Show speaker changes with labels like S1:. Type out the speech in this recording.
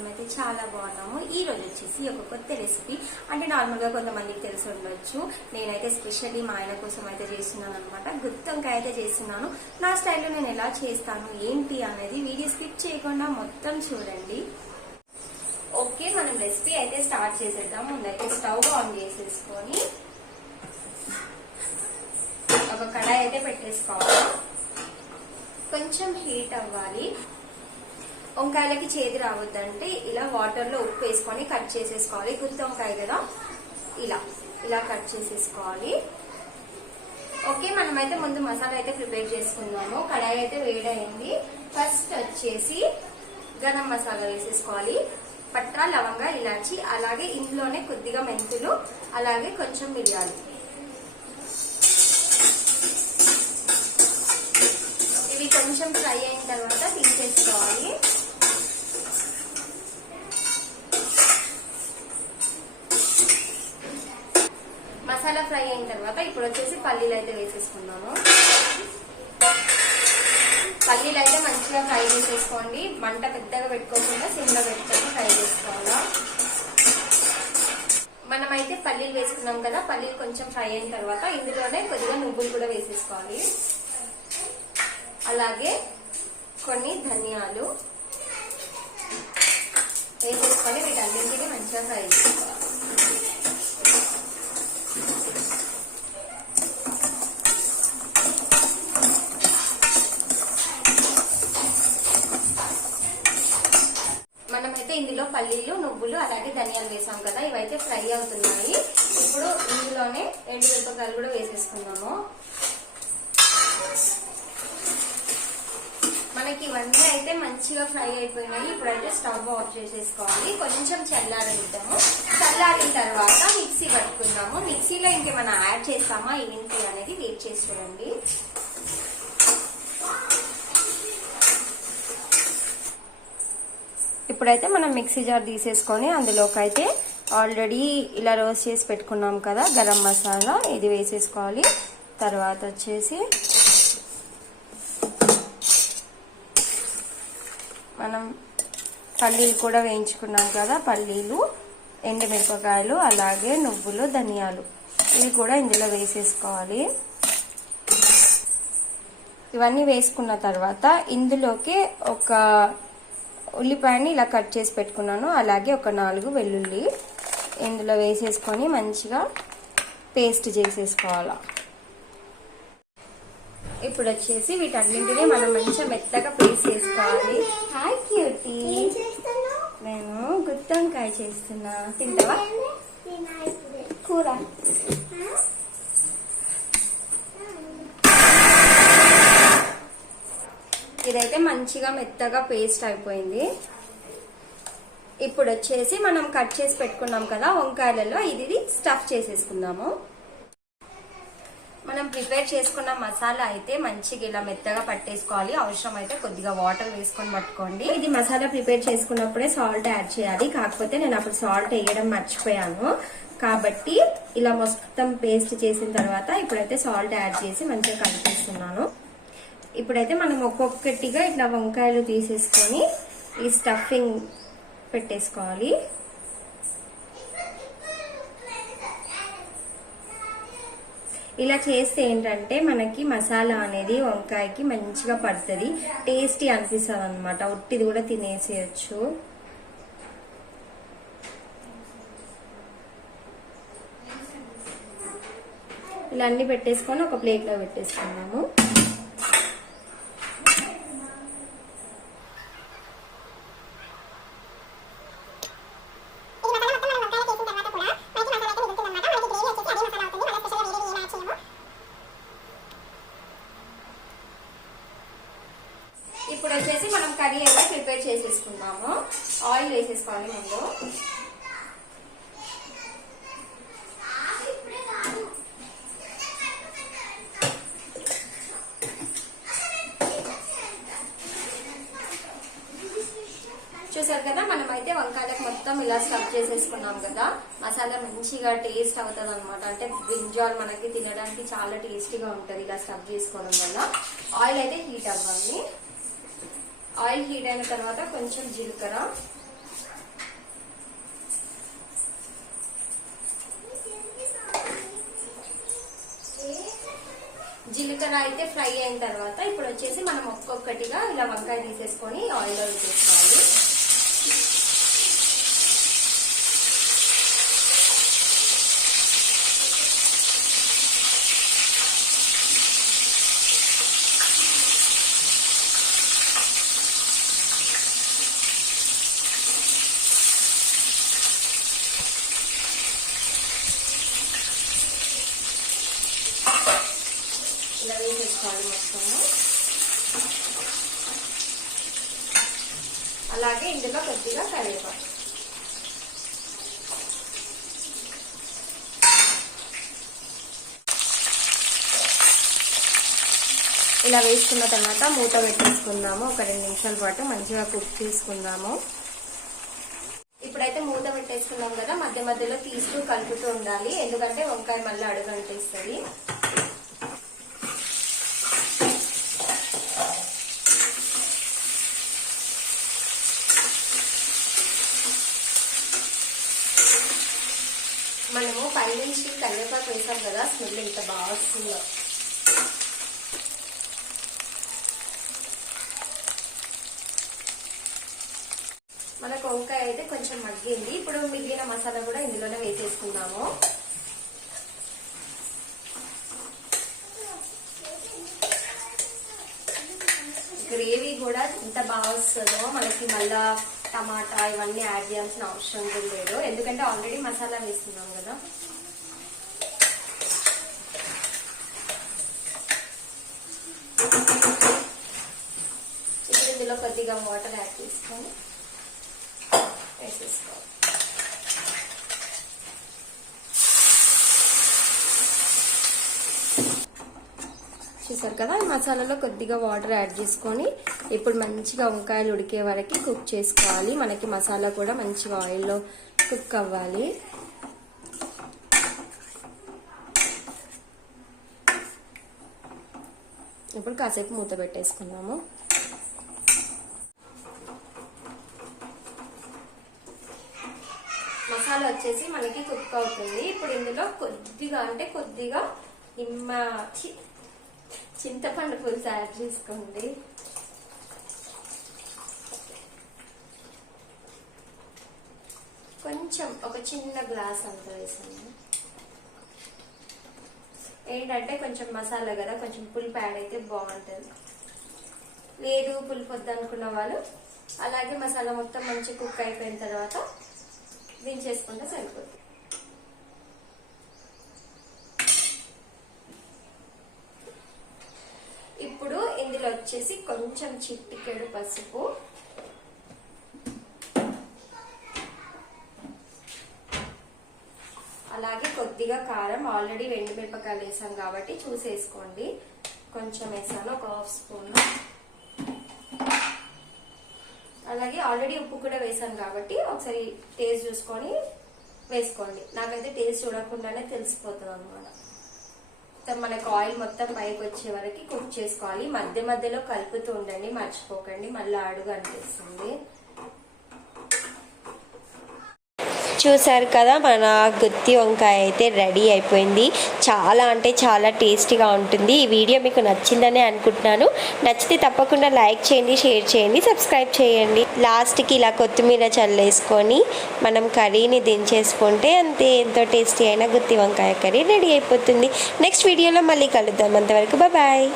S1: మనమైతే చాలా బాగున్నాము. ఈ రోజు వచ్చేసి ఒక కొత్త రెసిపీ అంటే నార్మల్గా కొంతమందికి తెలిసి ఉండొచ్చు. నేనైతే స్పెషల్లీ మా ఆయన కోసం అయితే చేస్తున్నాను అనమాట గుత్తొంకాయ అయితే చేస్తున్నాను. నా స్టైల్లో నేను ఎలా చేస్తాను ఏంటి అనేది వీడియో స్కిప్ చేయకుండా మొత్తం చూడండి. ఓకే మనం రెసిపీ అయితే స్టార్ట్ చేసేద్దాం. ముందైతే స్టవ్ ఆన్ చేసేసుకొని ఒక కడాయి అయితే పెట్టేసుకోవాలి. కొంచెం హీట్ అవ్వాలి. వంకాయలకి చేతి రావద్దంటే ఇలా వాటర్లో ఉప్పు వేసుకొని కట్ చేసేసుకోవాలి. గుత్తి వంకాయ కదా? ఇలా ఇలా కట్ చేసేసుకోవాలి. ఓకే మనమైతే ముందు మసాలా అయితే ప్రిపేర్ చేసుకుందాము. కడాయి అయితే వేడైంది. ఫస్ట్ వచ్చేసి గరం మసాలా వేసేసుకోవాలి. పట్టా లవంగా ఇలాచి అలాగే ఇందులోనే కొద్దిగా మెంతులు అలాగే కొంచెం మిరియాలు. ఇవి కొంచెం ఫ్రై అయిన తర్వాత తీసేసుకోవాలి మసాలా ఫ్రై అయిన తర్వాత ఇప్పుడు వచ్చేసి పల్లీలు అయితే వేసేసుకున్నాము పల్లీలు అయితే మంచిగా ఫ్రై చేసేసుకోండి. మంట పెద్దగా పెట్టుకోకుండా సిమ్లో పెట్టుకొని ఫ్రై చేసుకోవాలా? మనమైతే పల్లీలు వేసుకున్నాం కదా పల్లీలు కొంచెం ఫ్రై అయిన తర్వాత ఇందులోనే కొద్దిగా నువ్వులు కూడా వేసేసుకోవాలి. అలాగే కొన్ని ధనియాలు వేసేసుకొని వీటన్నింటినీ మంచిగా ఫ్రై చేసుకోవాలి మనమైతే ఇందులో పల్లీలు నువ్వులు అలాగే వేసాం కదా ఇవైతే ఫ్రై అవుతున్నాయి. ఇప్పుడు ఇందులోనే రెండు మిరపకాయలు కూడా వేసేసుకున్నాము మనకి ఇవన్నీ అయితే మంచిగా ఫ్రై అయిపోయినాయి. ఇప్పుడైతే స్టవ్ ఆఫ్ చేసేసుకోవాలి. కొంచెం చల్లారనిద్దాము చల్లారిన తర్వాత మిక్సీ పట్టుకుందాము. మిక్సీలో ఇంకేమైనా యాడ్ చేస్తామా? ఏంటి అనేది వెయిట్ చేసి చూడండి ఇప్పుడైతే మనం మిక్సీ జార్ తీసేసుకొని అందులోకి అయితే ఆల్రెడీ ఇలా రోస్ట్ చేసి పెట్టుకున్నాం కదా గరం మసాలా. ఇది వేసేసుకోవాలి. తర్వాత వచ్చేసి మనం పల్లీలు కూడా వేయించుకున్నాం కదా పల్లీలు ఎండుమిరపకాయలు అలాగే నువ్వులు ధనియాలు. ఇవి కూడా ఇందులో వేసేసుకోవాలి. ఇవన్నీ వేసుకున్న తర్వాత ఇందులోకి ఒక ఉల్లిపాయని ఇలా కట్ చేసి పెట్టుకున్నాను. అలాగే ఒక నాలుగు వెల్లుల్లి ఇందులో వేసేసుకొని మంచిగా పేస్ట్ చేసేసుకోవాలి. ఇప్పుడు వచ్చేసి వీటన్నింటినీ మనం మంచిగా మెత్తగా పేస్ట్ చేసుకోవాలి. Hi cutie. నేను గుత్తొంకాయ చేస్తున్నా. తింటావా? కూర. ఇదైతే మంచిగా మెత్తగా పేస్ట్ అయిపోయింది. ఇప్పుడు వచ్చేసి మనం కట్ చేసి పెట్టుకున్నాం కదా వంకాయలలో ఇది స్టఫ్ చేసేసుకుందాము. మనం ప్రిపేర్ చేసుకున్న మసాలా అయితే మంచిగా ఇలా మెత్తగా పట్టేసుకోవాలి. అవసరం అయితే కొద్దిగా వాటర్ వేసుకొని పట్టుకోండి. ఇది మసాలా ప్రిపేర్ చేసుకున్నప్పుడే సాల్ట్ యాడ్ చేయాలి. కాకపోతే నేను అప్పుడు సాల్ట్ వేయడం మర్చిపోయాను. కాబట్టి ఇలా మొత్తం పేస్ట్ చేసిన తర్వాత ఇప్పుడైతే సాల్ట్ యాడ్ చేసి మంచిగా కలిపేస్తున్నాను. ఇప్పుడైతే మనం ఒక్కొక్కటిగా ఇట్లా వంకాయలు తీసేసుకొని ఈ స్టఫింగ్ పెట్టేసుకోవాలి. ఇలా చేస్తే ఏంటంటే మనకి మసాలా అనేది వంకాయకి మంచిగా పడుతుంది. టేస్టీ అనిపిస్తుంది అనమాట ఉట్టిది కూడా తినేసేయచ్చు. ఇలా అన్ని పెట్టేసుకొని ఒక ప్లేట్లో పెట్టేసుకున్నాము ఇప్పుడు వచ్చేసి మనం కర్రీ అయితే ప్రిపేర్ ఆయిల్ వేసేసుకోవాలి ముందు. చూసారు కదా మనం అయితే వంకాయలకు మొత్తం ఇలా స్టఫ్ చేసేసుకున్నాం కదా. మసాలా మంచిగా టేస్ట్ అవుతుంది అనమాట అంటే బ్రింజాల్ మనకి తినడానికి చాలా టేస్టీగా ఉంటుంది ఇలా స్టఫ్ చేసుకోవడం వల్ల. ఆయిల్ అయితే హీట్ అవ్వాలి. ఆయిల్ హీట్ అయిన తర్వాత కొంచెం జీలకర్ర. జీలకర్ర అయితే ఫ్రై అయిన తర్వాత ఇప్పుడు వచ్చేసి మనం ఒక్కొక్కటిగా ఇలా వంకాయ తీసేసుకొని ఆయిల్లో వేసేసుకోవాలి ఇలా వేసేసుకోవాలి మొత్తము అలాగే ఇందులో కొద్దిగా కరివేపాకు. ఇలా వేసుకున్న తర్వాత మూత పెట్టేసుకుందాము. ఒక రెండు నిమిషాల పాటు మంచిగా కుక్ చేసుకుందాము. ఇప్పుడైతే మూత పెట్టేసుకున్నాం కదా మధ్య మధ్యలో తీస్తూ కలుపుతూ ఉండాలి. ఎందుకంటే వంకాయ మళ్ళీ అడుగు అంటేస్తుంది మనము పైనుంచి కరివేపాకు వేసాం కదా స్మెల్ ఇంత బాగా వస్తుందో. మనకు వంకాయ అయితే కొంచెం మగ్గింది. ఇప్పుడు మిగిలిన మసాలా కూడా ఇందులోనే వేసేసుకుందాము. గ్రేవీ కూడా ఎంత బాగా వస్తుందో మనకి మళ్ళా టమాటా ఇవన్నీ యాడ్ చేయాల్సిన అవసరం కూడా లేదు. ఎందుకంటే ఆల్రెడీ మసాలా వేస్తున్నాం కదా. ఇప్పుడు ఇందులో కొద్దిగా వాటర్ యాడ్ చేసుకొని వేసేసుకోవాలి. చూసారు కదా. ఈ మసాలాలో కొద్దిగా వాటర్ యాడ్ చేసుకొని ఇప్పుడు మంచిగా వంకాయలు ఉడికే వరకు కుక్ చేసుకోవాలి. మనకి మసాలా కూడా మంచిగా ఆయిల్లో కుక్ అవ్వాలి. ఇప్పుడు కాసేపు మూత పెట్టేసుకున్నాము మసాలా వచ్చేసి మనకి కుక్ అవుతుంది. ఇప్పుడు ఇందులో కొద్దిగా అంటే కొద్దిగా నిమ్మ చింతపండు పులుసు యాడ్ చేసుకోండి కొంచెం ఒక చిన్న గ్లాస్ అంత వేసాను ఏంటంటే కొంచెం మసాలా కదా కొంచెం పులుపు యాడ్ అయితే బాగుంటుంది లేదు పులుపు వద్దనుకున్న వాళ్ళు అలాగే మసాలా మొత్తం మంచి కుక్ అయిపోయిన తర్వాత దించేసుకుంటే సరిపోతుంది ఇప్పుడు ఇందులో వచ్చేసి కొంచెం చిట్టికెడు పసుపు. అలాగే కొద్దిగా కారం ఆల్రెడీ వెండి మిరపకాయలు వేసాం కాబట్టి చూసేసుకోండి. కొంచెం వేసాను ఒక హాఫ్ స్పూన్. అలాగే ఆల్రెడీ ఉప్పు కూడా వేసాను కాబట్టి ఒకసారి టేస్ట్ చూసుకొని వేసుకోండి. నాకైతే టేస్ట్ చూడకుండానే తెలిసిపోతుంది అనమాట మొత్తం మనకు ఆయిల్ మొత్తం పైకి వచ్చే వరకు కుక్ చేసుకోవాలి. మధ్య మధ్యలో కలుపుతూ ఉండండి మర్చిపోకండి. మళ్ళీ అడుగు అనిపిస్తుంది.
S2: చూసారు కదా మన గుత్తి వంకాయ అయితే రెడీ అయిపోయింది. చాలా అంటే చాలా టేస్టీగా ఉంటుంది. ఈ వీడియో మీకు నచ్చిందనే అనుకుంటున్నాను. నచ్చితే తప్పకుండా లైక్ చేయండి షేర్ చేయండి సబ్స్క్రైబ్ చేయండి. లాస్ట్కి ఇలా కొత్తిమీర చల్లేసుకొని మనం కర్రీని దించేసుకుంటే అంతే ఎంతో టేస్టీ అయిన గుత్తి వంకాయ కర్రీ రెడీ అయిపోతుంది. నెక్స్ట్ వీడియోలో మళ్ళీ కలుద్దాం. అంతవరకు బాయ్